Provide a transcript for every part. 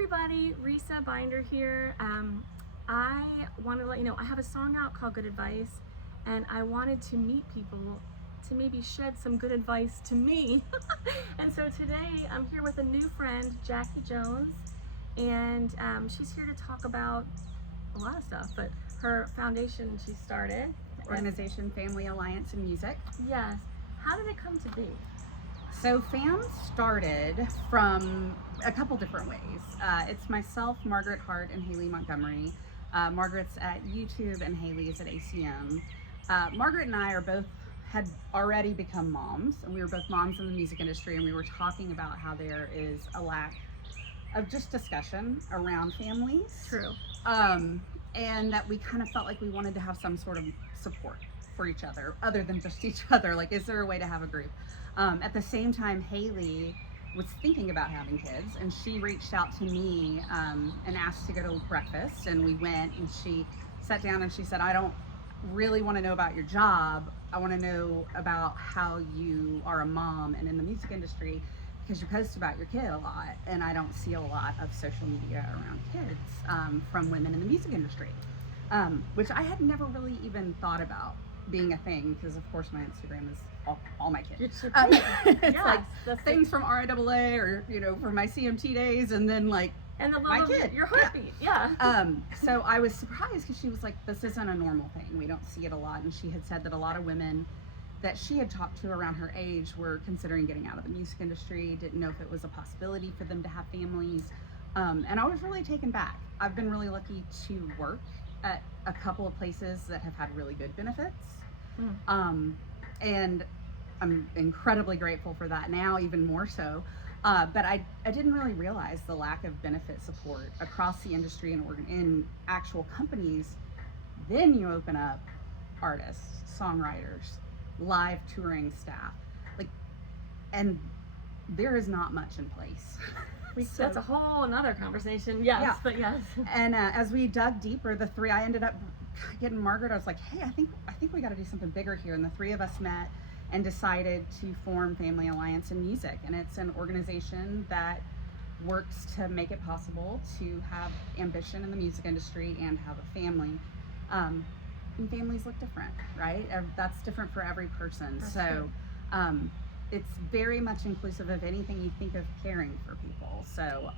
everybody, Risa Binder here. I want to let you know I have a song out called Good Advice, and I wanted to meet people to maybe shed some good advice to me. And so today I'm here with a new friend, Jackie Jones, and she's here to talk about a lot of stuff, but her foundation she started. Organization Family Alliance in Music. Yes. How did it come to be? So FAM started from a couple different ways. It's myself, Margaret Hart, and Haley Montgomery. Margaret's at YouTube and Haley's at ACM. Margaret and I had already become moms, and we were both moms in the music industry, and we were talking about how there is a lack of just discussion around families. True. And that we kind of felt like we wanted to have some sort of support for each other than just each other. Like, is there a way to have a group? At the same time, Haley was thinking about having kids, and she reached out to me and asked to go to breakfast, and we went, and she sat down and she said, I don't really want to know about your job. I want to know about how you are a mom and in the music industry, because you post about your kid a lot, and I don't see a lot of social media around kids from women in the music industry, which I had never really even thought about being a thing, because of course my Instagram is all my kids. It's Yes, like things from RIAA or from my CMT days, and then like and the my love kid. of your heartbeat. Yeah. So I was surprised, because she was like, this isn't a normal thing, we don't see it a lot, and she had said that a lot of women that she had talked to around her age were considering getting out of the music industry, didn't know if it was a possibility for them to have families, and I was really taken back. I've been really lucky to work at a couple of places that have had really good benefits, and I'm incredibly grateful for that now, even more so. But I didn't really realize the lack of benefit support across the industry and in actual companies. Then you open up artists, songwriters, live touring staff, and there is not much in place. That's a whole another conversation. Yes, yeah. But yes. And as we dug deeper, the three, I ended up getting Margaret. I was like, hey, I think we got to do something bigger here. And the three of us met and decided to form Family Alliance in Music. And it's an organization that works to make it possible to have ambition in the music industry and have a family. And families look different, right? That's different for every person. That's so it's very much inclusive of anything you think of caring for people. So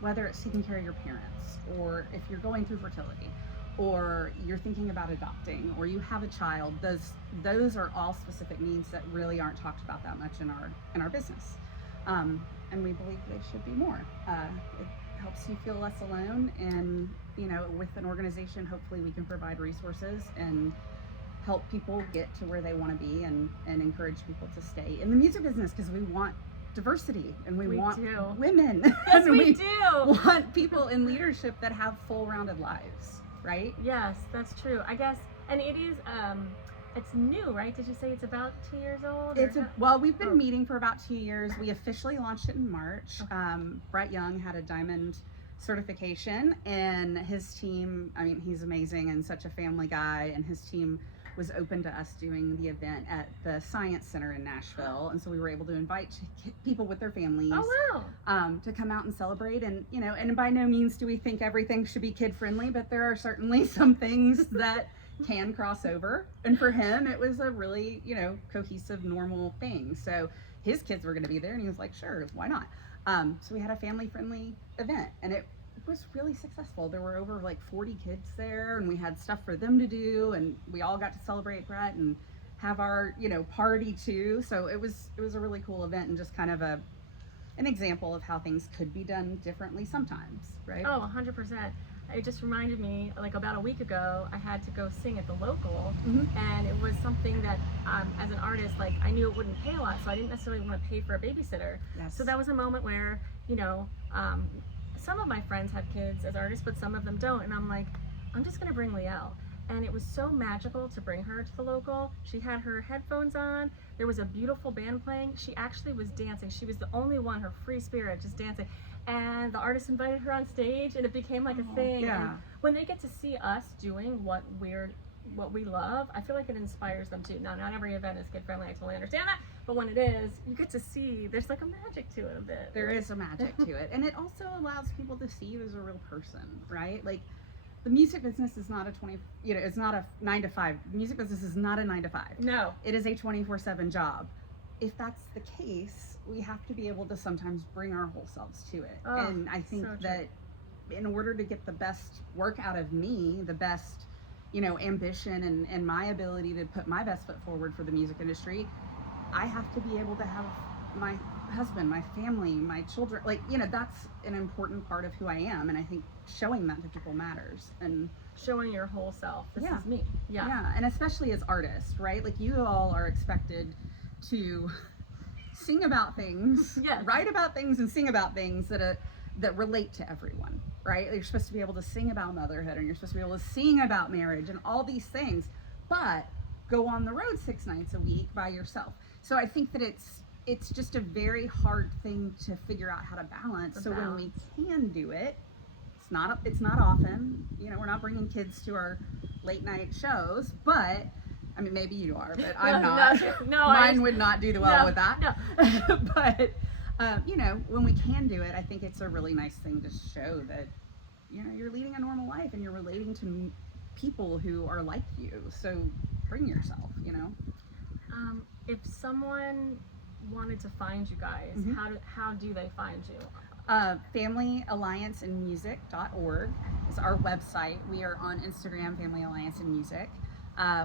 whether it's taking care of your parents, or if you're going through fertility, or you're thinking about adopting, or you have a child, those are all specific needs that really aren't talked about that much in our business, and we believe they should be more. It helps you feel less alone, and with an organization, hopefully we can provide resources and help people get to where they want to be, and encourage people to stay in the music business, because we want diversity, and we want women. Yes, and we do want people in leadership that have full rounded lives, right? Yes, that's true, I guess. And it is it's new, right? Did you say it's about 2 years old? Well, we've been meeting for about 2 years. We officially launched it in March. Brett Young had a diamond certification, and his team, I mean, he's amazing and such a family guy, and his team was open to us doing the event at the Science Center in Nashville, and so we were able to invite people with their families to come out and celebrate. And and by no means do we think everything should be kid friendly, but there are certainly some things that can cross over, and for him it was a really cohesive, normal thing. So his kids were going to be there, and he was like, sure, why not? So we had a family friendly event, and it was really successful. There were over 40 kids there, and we had stuff for them to do, and we all got to celebrate Brett and have our party too. So it was a really cool event, and just kind of an example of how things could be done differently sometimes, right? Oh, 100%. It just reminded me, about a week ago, I had to go sing at the local, and it was something that as an artist, I knew it wouldn't pay a lot, so I didn't necessarily want to pay for a babysitter. Yes. So that was a moment where some of my friends have kids as artists, but some of them don't, and I'm like, I'm just gonna bring Liel. And it was so magical to bring her to the local. She had her headphones on, there was a beautiful band playing, she actually was dancing. She was the only one, her free spirit, just dancing, and the artist invited her on stage, and it became like a thing. Yeah. And when they get to see us doing what we love, I feel like it inspires them too. Now, not every event is kid friendly, I totally understand that, But when it is, you get to see there's like a magic to it a bit. There is a magic to it, and it also allows people to see you as a real person, right? Like, the music business is not a it's not a 9 to 5. The music business is not a 9 to 5. No. It is a 24/7 job. If that's the case, we have to be able to sometimes bring our whole selves to it. Oh, and I think so true. that in order to get the best work out of me, the best, ambition and my ability to put my best foot forward for the music industry, I have to be able to have my husband, my family, my children, that's an important part of who I am. And I think showing that to people matters. And Showing your whole self. This Yeah. is me. Yeah. yeah, and especially as artists, right? Like, you all are expected to sing about things, Yes. write about things, and sing about things that relate to everyone, right? You're supposed to be able to sing about motherhood, and you're supposed to be able to sing about marriage and all these things, but go on the road 6 nights a week by yourself. So I think that it's just a very hard thing to figure out how to balance. So when we can do it, it's not often. We're not bringing kids to our late night shows, but I mean, maybe you are, but I'm not. No, Mine would not do well with that. No. But when we can do it, I think it's a really nice thing to show that you're leading a normal life and you're relating to people who are like you. So bring yourself. If someone wanted to find you guys, Mhm. how do they find you? FamilyAllianceandmusic.org is our website. We are on Instagram, Family Alliance and Music.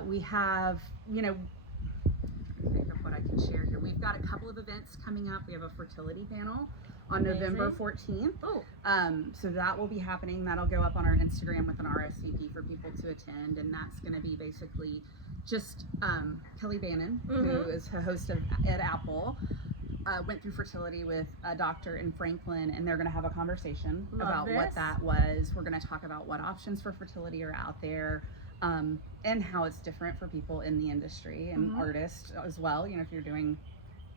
We have, think of what I can share here. We've got a couple of events coming up. We have a fertility panel on November 14th. Oh, So that will be happening. That'll go up on our Instagram with an RSVP for people to attend. And that's going to be basically just Kelly Bannon, who is the host of at Apple, went through fertility with a doctor in Franklin, and they're going to have a conversation about what that was. We're going to talk about what options for fertility are out there, and how it's different for people in the industry and artists as well. If you're doing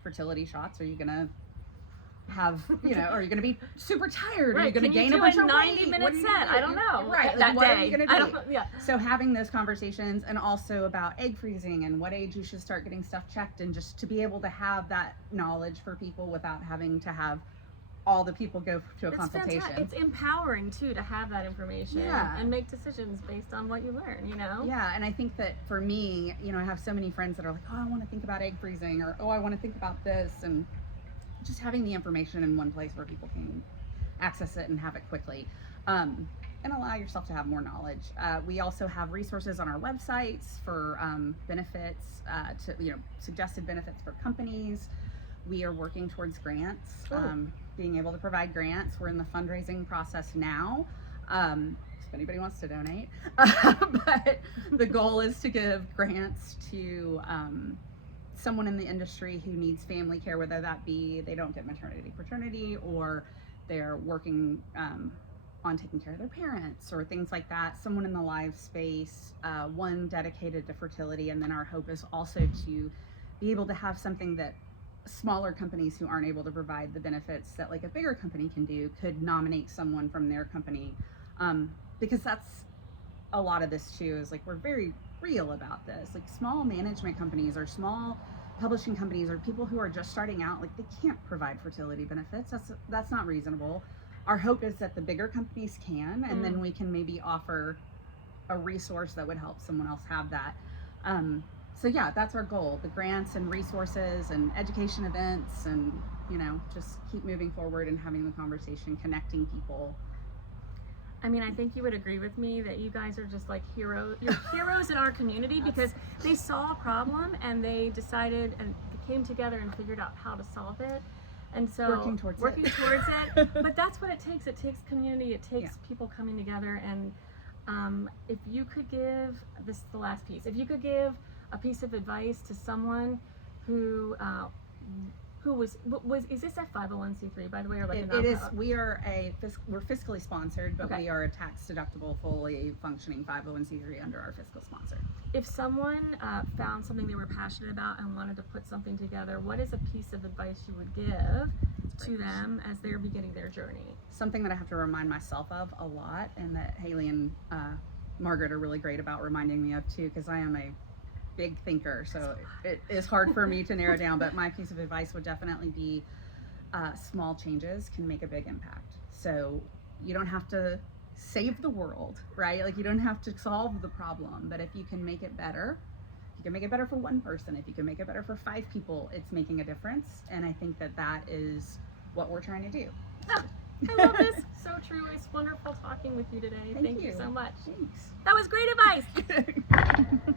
fertility shots, are you going to have, are you going to be super tired? right. Are you going to Can gain a bunch of weight? 90-minute What are you set? gonna I don't know. Right. That what day. are you going I to do? don't, yeah. So having those conversations, and also about egg freezing and what age you should start getting stuff checked, and just to be able to have that knowledge for people without having to have all the people go to a consultation. Fantastic. It's empowering too to have that information and make decisions based on what you learn, Yeah, and I think that for me, I have so many friends that are like, oh, I want to think about egg freezing, or oh, I want to think about this, and just having the information in one place where people can access it and have it quickly, and allow yourself to have more knowledge. We also have resources on our websites for benefits, suggested benefits for companies. We are working towards grants, being able to provide grants. We're in the fundraising process now. If anybody wants to donate, but the goal is to give grants to someone in the industry who needs family care, whether that be they don't get maternity, paternity, or they're working on taking care of their parents or things like that. Someone in the live space, one dedicated to fertility, and then our hope is also to be able to have something that smaller companies who aren't able to provide the benefits that like a bigger company can do could nominate someone from their company, because that's a lot of this too, is like we're very real about this. Like, small management companies or small publishing companies or people who are just starting out, like, they can't provide fertility benefits. That's not reasonable. Our hope is that the bigger companies can, and then we can maybe offer a resource that would help someone else have that. So yeah, that's our goal: the grants and resources and education events, and just keep moving forward and having the conversation, connecting people. I mean, I think you would agree with me that you guys are just like heroes. You're heroes in our community because they saw a problem and they decided and they came together and figured out how to solve it. And so Working towards it. But that's what it takes. It takes community. It takes people coming together. And if you could give, this is the last piece, if you could give a piece of advice to someone who is this a 501c3, by the way, or like It is. We're fiscally sponsored, but Okay. we are a tax deductible, fully functioning 501c3 under our fiscal sponsor. If someone found something they were passionate about and wanted to put something together, what is a piece of advice you would give to them as they're beginning their journey? Something that I have to remind myself of a lot, and that Haley and Margaret are really great about reminding me of too, because I am a big thinker, so it is hard for me to narrow down, but my piece of advice would definitely be small changes can make a big impact. So you don't have to save the world, right? Like you don't have to solve the problem, but if you can make it better, you can make it better for one person. If you can make it better for 5 people, it's making a difference. And I think that that is what we're trying to do. Ah, I love this. So true. It's wonderful talking with you today. Thank you so much. Thanks. That was great advice.